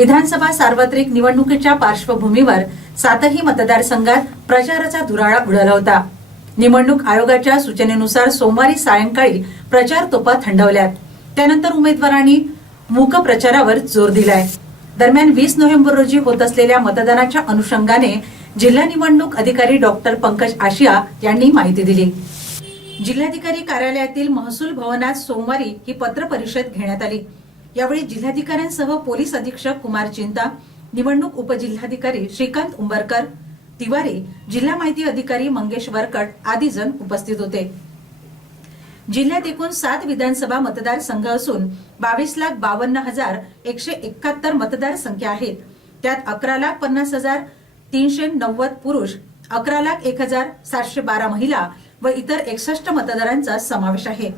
विधानसभा सार्वत्रिक निवडणुकीच्या पार्श्वभूमीवर सातही मतदारसंघात प्रचाराचा धुराळा उडाला होता. निवडणूक आयोगाच्या सूचनेनुसार सोमवारी सायंकाळी प्रचार तोपा थंडवल्यात. त्यानंतर उमेदवारांनी मूक प्रचारावर जोर दिलाय. दरम्यान वीस नोव्हेंबर रोजी होत असलेल्या मतदानाच्या अनुषंगाने जिल्हा निवडणूक अधिकारी डॉक्टर पंकज आशिया यांनी माहिती दिली. जिल्हाधिकारी कार्यालयातील महसूल भवनात सोमवारी ही पत्र परिषद घेण्यात आली. यावेळी जिल्हाधिकाऱ्यांसह पोलीस अधीक्षक कुमार चिंता निवडणूक उपजिल्हाधिकारी श्रीकांत उंबरकर तिवारी जिल्हा माहिती अधिकारी मंगेश वरकट आदी जण उपस्थित होते. जिल्ह्यात एकूण सात विधानसभा मतदारसंघ असून बावीस लाख बावन्न हजार एकशे एकाहत्तर मतदारसंख्या आहेत. त्यात अकरा लाख पन्नास हजार तीनशे नव्वद पुरुष अकरा लाख एक हजार सातशे बारा महिला व इतर एकसष्ट मतदारांचा समावेश आहे.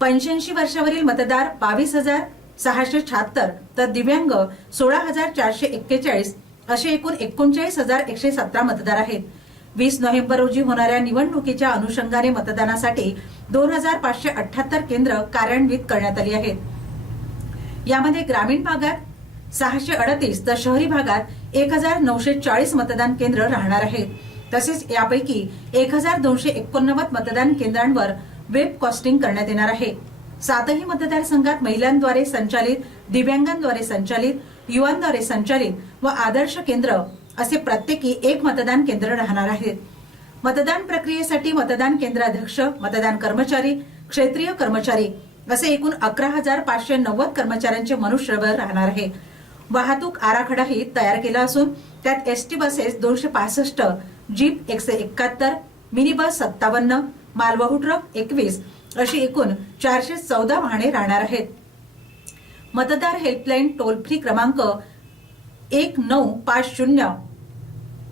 पंच्याऐंशी वर्षावरील मतदार बावीस हजार सहाशे शहात्तर तर दिव्यांग सोळा हजार चारशे एक्केचाळीस असे एकूण एकोणचाळीस हजार एकशे सतरा मतदार आहेत. वीस नोव्हेंबर रोजी होणाऱ्या निवडणुकीच्या अनुषंगाने मतदानासाठी दोन हजार पाचशे अठ्याहत्तर केंद्र कार्यान्वित करण्यात आली आहेत. यामध्ये ग्रामीण भागात सहाशे अडतीस तर शहरी भागात एक हजार नऊशे चाळीस मतदान केंद्र राहणार आहेत. तसेच यापैकी एक हजार दोनशे एकोणनव्वद मतदान केंद्रांवर वेब कॉस्टिंग करण्यात येणार आहे. सातही मतदारसंघात महिलांद्वारे संचालित दिव्यांगांद्वारे संचालित युवांद्वारे संचालित व आदर्श केंद्र असे प्रत्येकी एक मतदान केंद्र राहणार आहेत. मतदान प्रक्रियेसाठी मतदान केंद्राध्यक्ष मतदान कर्मचारी क्षेत्रीय कर्मचारी असे एकूण अकरा हजार पाचशे नव्वद कर्मचाऱ्यांचे मनुष्यबळ राहणार आहे. वाहतूक आराखडाही तयार केला असून त्यात एसटी बसेस दोनशे पासष्ट जीप एकशे एकाहत्तर मिनी बस सत्तावन्न मालवाहू ट्रक एकवीस अशी एकूण चारशे चौदा वाहने राहणार आहेत. मतदार हेल्पलाईन टोल फ्री क्रमांक एक नऊ पाच शून्य.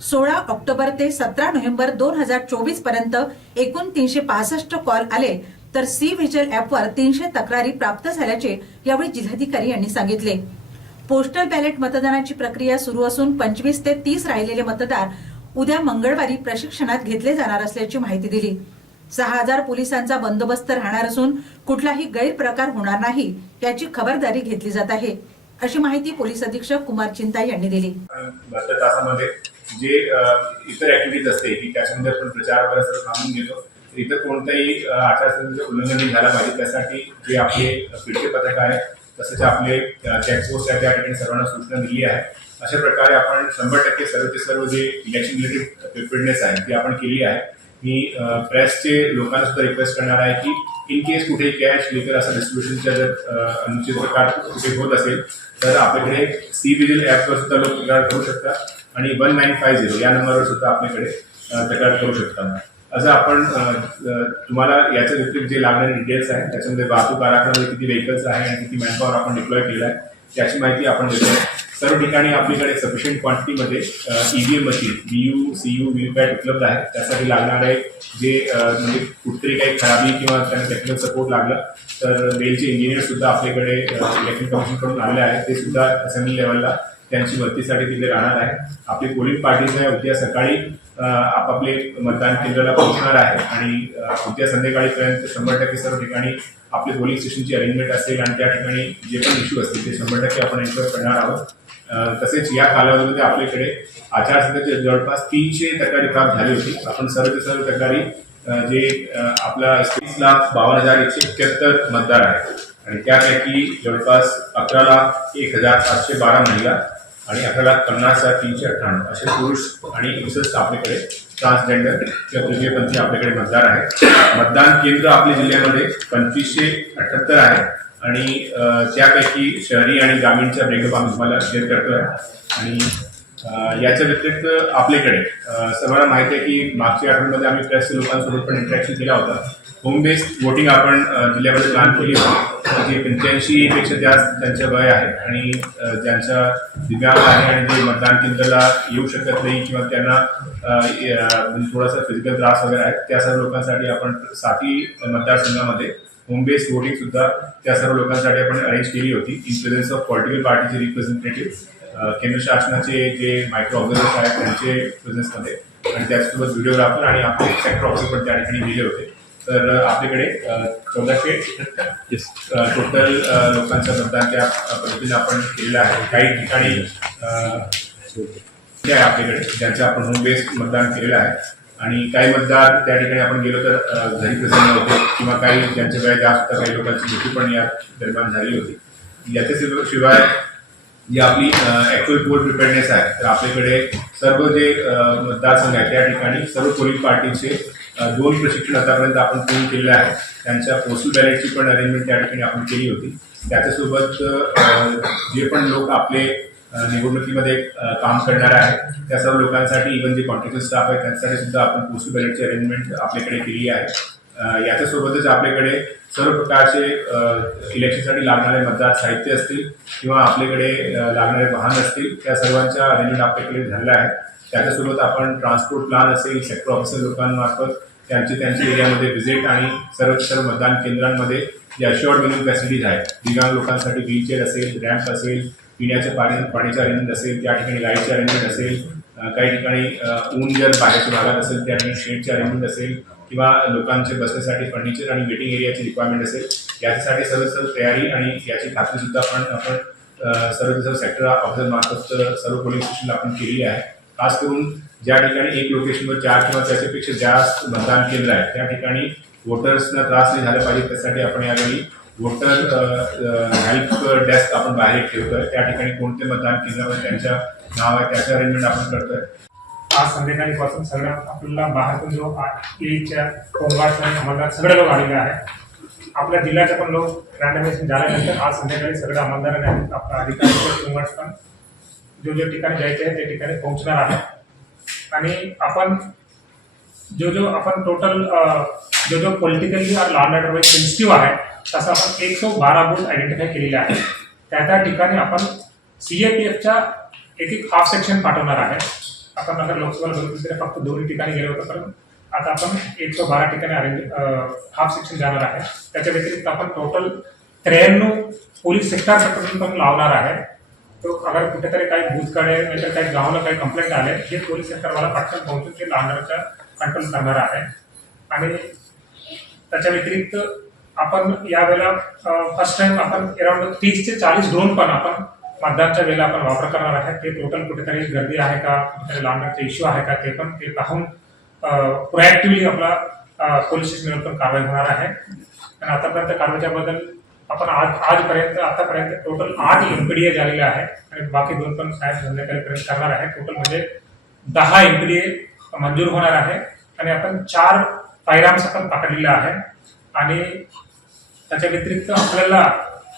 सोळा ऑक्टोबर ते सतरा नोव्हेंबर दोन हजार चोवीसपर्यंत एकूण तीनशे पासष्ट कॉल आले तर सी व्हिजल ऍपवर तीनशे तक्रारी प्राप्त झाल्याचे यावेळी जिल्हाधिकारी यांनी सांगितले. पोस्टल बॅलेट मतदानाची प्रक्रिया सुरू असून पंचवीस ते तीस राहिलेले मतदार उद्या मंगळवारी प्रशिक्षणात घेतले जाणार असल्याची माहिती दिली. सहा हजार पोलिसांचा बंदोबस्त राहणार असून कुठलाही गैरप्रकार होणार नाही याची खबरदारी घेतली जात आहे अशी माहिती पोलीस अधीक्षक कुमार चिंता यांनी दिली. तासामध्ये जे इतर ऍक्टिव्हिटीज असते की त्याच्यामध्ये आपण प्रचार वगैरे सर्व थांबून घेतो. इतर कोणत्याही आचारसंहितेचं उल्लंघन झाला पाहिजे. त्यासाठी जे आपले पिढे पथक आहे तसेच आपले चेकपोस्ट आहे त्या ठिकाणी सर्वांना सूचना दिली आहे. अशा प्रकारे आपण शंभर टक्के सर्व ते सर्व जे इलेक्शन रिलेटेड प्रिपेअरनेस आहे ती आपण केली आहे. मी प्रेसचे लोकांना सुद्धा रिक्वेस्ट करणार आहे की इन केस कुठे कॅश लिकर असं डिस्ट्रीब्युशनच्या जर अनुचित प्रकार कुठे होत असेल तर आपल्याकडे सी विजिल ॲपवर सुद्धा लोक तक्रार करू शकतात आणि वन नाईन फाय झिरो या नंबरवर सुद्धा आपल्याकडे तक्रार करू शकता असं आपण तुम्हाला याच्या व्यतिरिक्त जे लागणारे डिटेल्स आहेत त्याच्यामध्ये वाहतूक आराखड्यामध्ये किती व्हेकल्स आहे आणि किती मॅनपॉवर आपण डिप्लॉय केलं आहे त्याची माहिती आपण देतो. सर्व ठिकाणी आपल्याकडे सफिशियंट क्वांटिटीमध्ये EVM machine B U C U V PAT उपलब्ध आहे त्यासाठी लागणारे जे म्हणजे कुठतरी काही खराबी किंवा त्यांना टेक्निकल सपोर्ट लागलं तर वेलचे इंजिनियर सुद्धा आपल्याकडे इलेक्ट्रिक कमिशनकडून आलेले आहेत. ते सुद्धा असेंब्ली लेवलला त्यांची भरतीसाठी तिथे राहणार आहे आपली पोलिंग पार्टीज आहे. उद्या सकाळी आपापले मतदान केंद्राला पोहोचणार आहे. आणि उद्या संध्याकाळीपर्यंत शंभर टक्के सर्व ठिकाणी आपले पोलिंग स्टेशनची अरेंजमेंट असेल आणि त्या ठिकाणी जे पण इश्यू असतील ते शंभर टक्के आपण एन्श्योर करणार आहोत. तसेच या कालावधीमध्ये आपल्याकडे आचारसंहितेचे जवळपास तीनशे तक्रारी प्राप्त झाली होती. आपण सर्व सर्व तक्रारी जे आपला तीस लाख बावन्न हजार एकशे एक्क्याहत्तर मतदार आहेत. आणि त्यापैकी जवळपास अकरा लाख एक हजार सातशे बारा महिला आणि अकरा लाख पन्नास हजार तीनशे अठ्ठ्याण्णव असे पुरुष आणि एकसष्ट आपल्याकडे ट्रान्सजेंडर किंवा तृतीयपंथी आपल्याकडे मतदार आहेत. मतदान केंद्र आपल्या जिल्ह्यामध्ये पंचवीसशे अठ्ठ्याहत्तर आहे. आणि त्यापैकी शहरी आणि ग्रामीणचा ब्रेकअप आम्ही तुम्हाला शेअर करतोय. आणि याच्या व्यतिरिक्त आपल्याकडे सर्वांना माहिती आहे की मागच्या आठवड्यामध्ये आम्ही प्रेस लोकांसोबत पण इंटरॅक्शन केला होता. होम बेस्ड वोटिंग आपण जिल्ह्यामध्ये प्लॅन केली होती. म्हणजे जे पंच्याऐंशीपेक्षा जास्त ज्यांचं वय आहे आणि अ, ज्यांच्या दिव्यांग आहे आणि जे मतदान केंद्राला येऊ शकत नाही किंवा त्यांना म्हणजे थोडासा फिजिकल त्रास वगैरे आहे त्या सर्व लोकांसाठी आपण साथी मतदारसंघामध्ये होम बेस्ड वोटिंग सुद्धा त्या सर्व लोकांसाठी आपण अरेंज केली होती. इन प्रेझेन्स ऑफ पॉलिटिकल पार्टीचे रिप्रेझेंटेटिव्ह केंद्र शासनाचे जे मायक्रो ऑब्झर्वर्स आहेत त्यांचे प्रेझेन्समध्ये आणि त्याचसोबत व्हिडिओग्राफर आणि आपले सेक्टर ऑफिसर पण त्या ठिकाणी गेले होते. तर आपल्याकडे चौदाशे टोटल लोकांचं मतदान त्या पद्धतीने आपण केलेलं आहे. काही ठिकाणी आपल्याकडे ज्यांचं आपण होम बेस्ड मतदान केलेलं आहे. आणि काही मतदार त्या ठिकाणी आपण गेलो तर घरी प्रसन्न होते किंवा काही ज्यांच्या वेळा जास्त काही लोकांची मृत्यू पण या दरम्यान झाली होती. याच्या शिवाय जी आपली ॲक्च्युअल पोल प्रिपेअरनेस आहे. तर आपल्याकडे सर्व जे मतदारसंघ आहेत त्या ठिकाणी सर्व पोलिंग पार्टीचे दोन प्रशिक्षण आतापर्यंत आपण पूर्ण केलेले आहे. त्यांच्या पोस्टल बॅलेटची पण अरेंजमेंट त्या ठिकाणी आपण केली होती. त्याच्यासोबत जे पण लोक आपले निवडणुकीमध्ये काम करणार आहे त्या सर्व लोकांसाठी इव्हन जे कॉन्ट्रॅक्टर स्टाफ आहे त्यांच्यासाठी सुद्धा आपण पोस्ट बॅलेटची अरेंजमेंट आपल्याकडे केली आहे. याच्यासोबतच आपल्याकडे सर्व प्रकारचे इलेक्शनसाठी लागणारे मतदार साहित्य असतील किंवा आपल्याकडे लागणारे वाहन असतील त्या सर्वांच्या अरेंजमेंट आपल्याकडे झालेलं आहे त्याच्यासोबत आपण ट्रान्सपोर्ट प्लान असेल सेक्टर ऑफिसर लोकांमार्फत त्यांची त्यांच्या एरियामध्ये व्हिजिट आणि सर्व सर्व मतदान केंद्रांमध्ये जे अश्युअर्ड मिनिमम फॅसिलिटीज आहेत दिव्यांग लोकांसाठी व्हीलचेअर असेल रॅम्प असेल पिण्याच्या पाणी पाण्याचे अरेंजमेंट असेल त्या ठिकाणी लाईटचे अरेंजमेंट असेल काही ठिकाणी ऊन जर बाहेरच्या भागात असेल त्या ठिकाणी शेडचे अरेंजमेंट असेल किंवा लोकांचे बसण्यासाठी फर्निचर आणि वेटिंग एरियाची रिक्वायरमेंट असेल याच्यासाठी सर्व सर्व तयारी आणि याची खात्रीसुद्धा पण आपण आपण सर्व सर्व सेक्टर ऑफिसर मार्फत सर्व पोलीस स्टेशनला आपण केली आहे. खास करून ज्या ठिकाणी एक लोकेशनवर चार किंवा त्याच्यापेक्षा जास्त मतदान केंद्र आहे त्या ठिकाणी वोटर्सना त्रास नाही झाला पाहिजे त्यासाठी आपण यावेळी वोटर हेल्प डेस्क आपण बाहेर ठेवतोय. त्या ठिकाणी कोणते मतदान केंद्रावर त्यांच्या नाव आहे त्याचं अरेंजमेंट आपण करतोय. आज संध्याकाळी पासून सगळ्या आपल्याला बाहेरून जो ईच्या होमगार्ड आणि सगळे लोक आलेले आहेत. आपल्या जिल्ह्याचे पण लोक रॅन्डमायझेशन झाल्यानंतर आज संध्याकाळी सगळ्या आमदारांनी आपला अधिकारी पण जो जो ठिकाणी जायचे आहे त्या ठिकाणी पोहोचणार आहे. आणि आपण जो जो आपण टोटल जो जो पॉलिटिकली और law and order wise sensitive आहे तसं आपण एक सौ बारा बूथ आयडेंटिफाय केलेले आहे त्या त्या ठिकाणी आपण सी ए पी एफच्या एक एक हाफ सेक्शन पाठवणार आहे. आपण नगर लोकसभा बघितलं फक्त दोन्ही ठिकाणी गेलो होतो पण आता आपण एक सौ बारा ठिकाणी अरेंज हाफ सेक्शन जाणार आहे. त्याच्या व्यतिरिक्त आपण टोटल त्र्याण्णव पोलीस सेक्टर पण लावणार आहे. तो अगर कुठेतरी काही बूथकडे नाहीतर काही गावाला काही कंप्लेंट आले हे पोलीस सेक्टरवाला पटकन पोहोचून ते लांडरच्या कंट्रोल करणार आहे. आणि त्याच्या व्यतिरिक्त आपण यावेळेला फर्स्ट टाइम आपण अराउंड तीस ते चाळीस ड्रोन पण आपण मतदानच्या वेळेला आपण वापर करणार आहे ते टोटल कुठेतरी गर्दी आहे का? कुठेतरी लांबण्याचा इश्यू आहे का? ते पण ते पाहून प्रोएक्टिव्हली आपला पोलीस स्टेशनवर पण कारवाई होणार आहे. आणि आतापर्यंत कारवाईच्या बद्दल आपण आज आजपर्यंत आतापर्यंत टोटल आठ एमपीडीए झालेले आहे आणि बाकी दोन पण साहेब संध्याकाळीपर्यंत करणार आहे टोटल म्हणजे दहा एमपीडीए मंजूर होणार आहे. आणि आपण चार पायराम्स आपण पकडलेले आहे आणि त्याच्या व्यतिरिक्त आपल्याला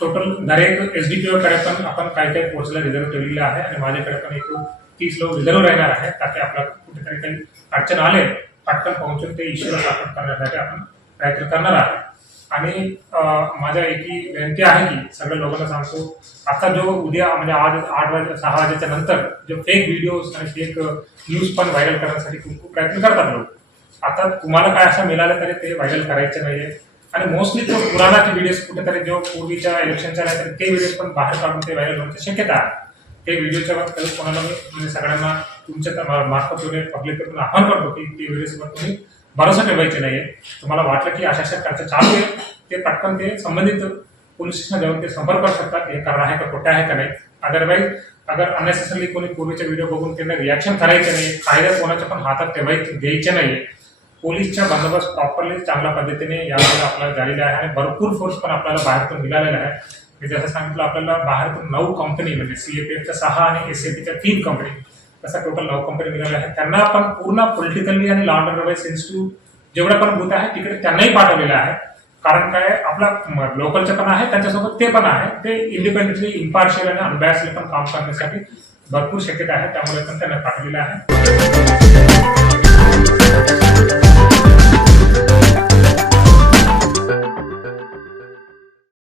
टोटल दरेक एस डी पी ओकडे पण आपण काही काही पोहोचला रिझर्व ठेवलेले आहे आणि माझ्याकडे पण एक तीस लोक रिझर्व राहणार आहे ताकी आपल्याला कुठेतरी काही अडचण आले पटकन पोहोचून ते इश्यूला सापड करण्यासाठी आपण प्रयत्न करणार आहे आणि माझ्या एकी विनंती आहे की सगळ्या लोकांना सांगतो आता जो उद्या म्हणजे आज आठ वाजे सहा वाजेच्या नंतर जो फेक व्हिडिओज आणि फेक न्यूज पण व्हायरल करण्यासाठी खूप खूप प्रयत्न करतात लोक. आता तुम्हाला काय असं मिळालं तरी ते व्हायरल करायचे नाहीये. आणि मोस्टली तो पुराणाचे व्हिडिओज कुठेतरी जो पूर्वीच्या इलेक्शनच्या नाही तर ते व्हिडिओज पण बाहेर काढून ते व्हायरल होण्याची शक्यता आहे. ते व्हिडिओच्या बाबतीत कोणाला मी म्हणजे सगळ्यांना तुमच्या त- मार्फत पब्लिककडून आव्हान करतो की ते व्हिडिओसवर तुम्ही भरोसा ठेवायचे नाहीये. तुम्हाला वाटलं की अशा अशा खर्च चालू आहे ते पटकन ते संबंधित पोलीस स्टेशन जाऊन ते संपर्क करू शकतात. हे कारण आहे का कुठे आहे का नाही? अदरवाईज अगर अननेसेसरली कोणी पूर्वीचे व्हिडिओ बघून त्यांना रिॲक्शन करायचे नाही कायदा कोणाच्या पण हातात ठेवायचे द्यायचे नाही पोलीसच्या बंदोबस्त प्रॉपरली चांगल्या पद्धतीने यावेळेला आपल्याला झालेला आहे आणि भरपूर फोर्स पण आपल्याला बाहेरतून मिळालेला आहे. मी जसं सांगितलं आपल्याला बाहेरतून नऊ कंपनी म्हणजे एफच्या सहा आणि एसएपीच्या तीन कंपनी तसा टोटल नऊ कंपनी मिळाल्या आहेत. त्यांना आपण पूर्ण पॉलिटिकली आणि लॉ अँड ऑर्डर इन्स्टिट्यूट जेवढं पण बूथ आहे तिकडे त्यांनाही पाठवलेलं आहे. कारण काय आपला लोकलचे पण आहे त्यांच्यासोबत ते पण आहे. ते इंडिपेंडेंटली इम्पार्शियल आणि अनबॅसली पण काम करण्यासाठी भरपूर शक्यता आहे त्यामुळे पण त्यांना पाठवलेलं आहे.